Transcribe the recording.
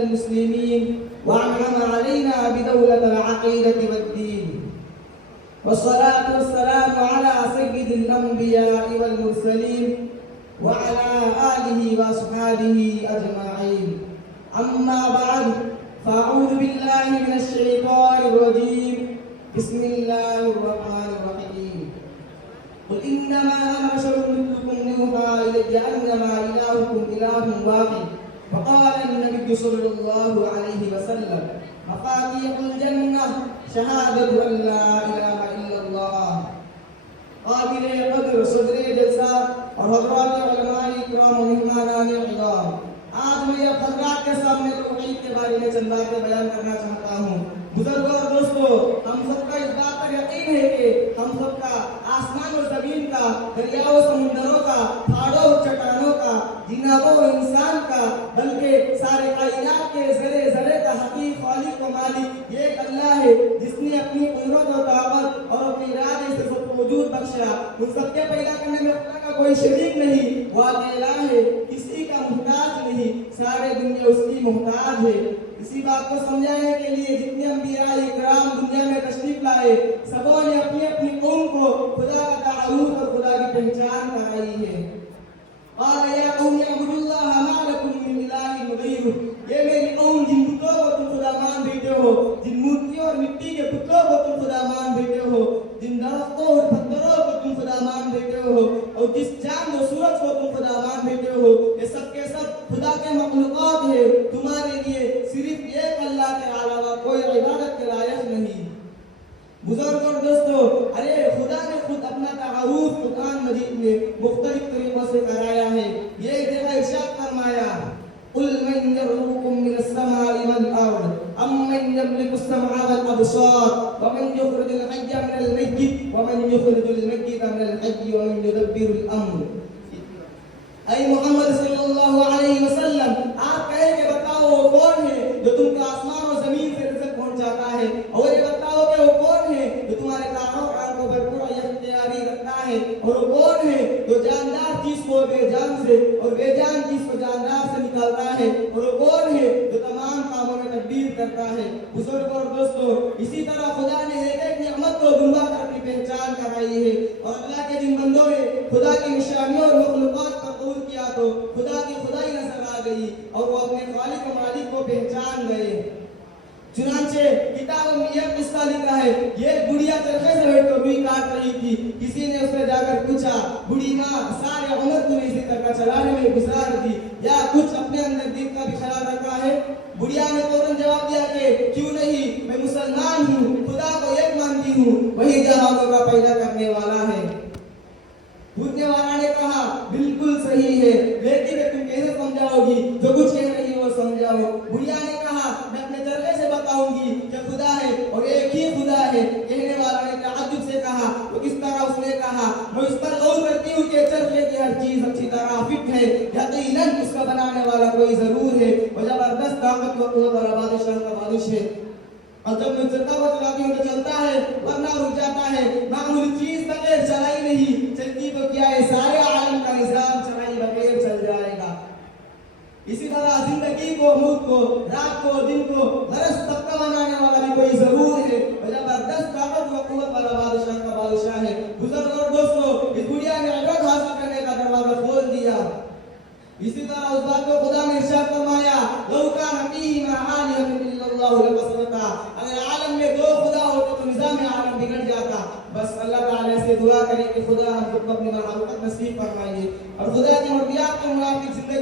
المسلمين وأنعم علينا بدولة العقيدة والدين. والصلاة والسلام على سيد الأنبياء والمرسلين وعلى آله وأصحابه أجمعين. أما بعد، فأعوذ بالله من الشيطان الرجيم. بسم الله الرحمن الرحيم. قل إنما أنا بشر مثلكم يوحى إلي أنما إلهكم إله واحد. وقال النبي صلى الله عليه وسلم: مفاتيح الجنة شهادة أن لا إله إلا الله. قابل قدر صدر جلسہ اور حضرات علماء کرام و مہمانان اعظام، آج میں اب حضرات کے سامنے توحید کے بارے میں چند باتیں بیان کرنا چاہتا ہوں. بزرگوں اور دوستو، ہم سب کا اس بات پر یقین ہے کہ ہم سب کا آسمان و زمین کا، دریاؤں و سمندروں کا، پہاڑوں و چٹانوں کا، جناتوں و انسان کا، بلکہ سارے کائنات کے ذرے ذرے کا حقیق خالق و مالک یہ ایک اللہ ہے جس نے اپنی قدرت و طاقت اور اپنی ارادے سے سب کو وجود بخشا. ان سب کے پیدا کرنے میں خدا کا کوئی شریک نہیں. وہ اکیلا ہے، کسی کا محتاج نہیں، سارے دنیا اس کی محتاج ہے. اسی بات کو سمجھانے کے لیے جتنے انبیاء اکرام دنیا میں تشریف لائے، سبوں نے اپنی اپنی قوم کو خدا کا تعارف اور خدا کی پہچان کرائی ہے. قال یا قوم اعبدوا اللہ ما لکم من الہ غیرہ. یہ میری قوم جن بتوں کو تم خدا مان بیٹھے ہو، جن مورتیوں اور مٹی کے پتلوں کو تم خدا مان بیٹھے ہو، جن درختوں اور پتھروں کو تم خدا مان بیٹھے ہو، اور جس چاند و سورج کو تم خدا مان بیٹھے ہو، یہ سب کے سب خدا کے مخلوقات ہیں. تمہارے لیے صرف ایک اللہ کے علاوہ کوئی عبادت کے لائق نہیں. بزرگ اور دوستو، ارے خدا نے خود اپنا تعارف قرآن مجید میں مختلف طریقوں سے کرایا ہے. یہ جگہ ارشاد فرمایا: قل من يرزقكم من السماء والارض امن يملك السمع والابصار ومن يخرج الحي من الميت ومن يخرج الميت من الحي ومن يدبر الامر. اے محمد صلی اللہ علیہ وسلم، آپ کہیں کہ بتاؤ وہ کون ہے جو تم کو آسمان و زمین سے رزق پہنچاتا ہے، اور یہ بتاؤ کہ وہ کون ہے جو تمہارے کانوں کان کو بھرپور اختیاری رکھتا ہے، اور وہ کون ہے جو جاندار چیز کو بے جان سے اور بے جان چیز کو جاندار سے نکالتا ہے، اور وہ کون ہے جو تمام کاموں میں تدبیر کرتا ہے. بزرگ اور دوستو، اسی طرح خدا نے ایک ایک نعمت کو گنوا کر اپنی پہچان کرائی ہے. اور اللہ کے جن بندوں نے خدا کی نشانیوں اور مخلوقات کا قبول کیا تو خدا کی خدائی نظر آ گئی اور وہ اپنے خالق و مالک کو پہچان گئے. چنانچہ کتاب میں یہ قصہ لکھا ہے، یہ بڑھیا چرخے سے بیٹھ کر روئی کاٹ رہی تھی. کسی نے اس سے جا کر پوچھا: بوڑھی ماں، سارے عمر تم اسی طرح چلانے میں گزار دی، یا کچھ اپنے اندر دین کا بھی خیال رکھا ہے؟ بڑھیا نے فوراً جواب دیا کہ کیوں نہیں، میں مسلمان ہوں، خدا کو ایک مانتی ہوں، وہی جہانوں کا پیدا کرنے والا ہے. پوچھنے والا نے کہا: بالکل صحیح ہے، لیکن تم کیسے سمجھاؤ گی؟ جو کچھ کہہ رہی ہو سمجھاؤ. بڑھیا نے کہا: میں اپنے چرخے سے بتاؤں گی کہ خدا ہے اور ایک ہی خدا ہے. کہنے والا نے تعجب سے کہا: وہ کس طرح؟ اس نے کہا: میں اس پر غور کرتی ہوں کہ چرخے کی ہر چیز اچھی طرح فٹ ہے، یقیناً اس کا بنانے والا کوئی ضرور ہے، وہ زبردست طاقت و قوت والا بادشاہ کا بادش ہے. اور جب میں چلتا ہوا چلاتی ہوں تو چلتا ہے، ورنہ رک جاتا ہے. معمولی چیز بغیر چلائی نہیں چلتی تو کیا ہے، سارے عالم کا نظام چلائی بغیر چل جائے گا. اسی طرح زندگی کو، موت کو، رات کو، دن کو برس تک کا بنانے والا بھی کوئی ضرور ہے، وہ زبردست طاقت و قوت والا بادشاہ کا بادشاہ ہے. بزرگ اور دوستو، اس دنیا نے عبرت حاصل کرنے کا دروازہ کھول دیا. اسی طرح اس بات کو خدا نے ارشاد فرمایا: لو کان فیہما آلہۃ الا اللہ لفسدتا. اگر عالم میں دو خدا ہوتے تو نظام عالم بگڑ جاتا. بس اللہ تعالیٰ سے دعا کریں کہ خدا ہم کو اپنی معرفت نصیب فرمائیے اور خدا کی مرضیات کے موافق زندگی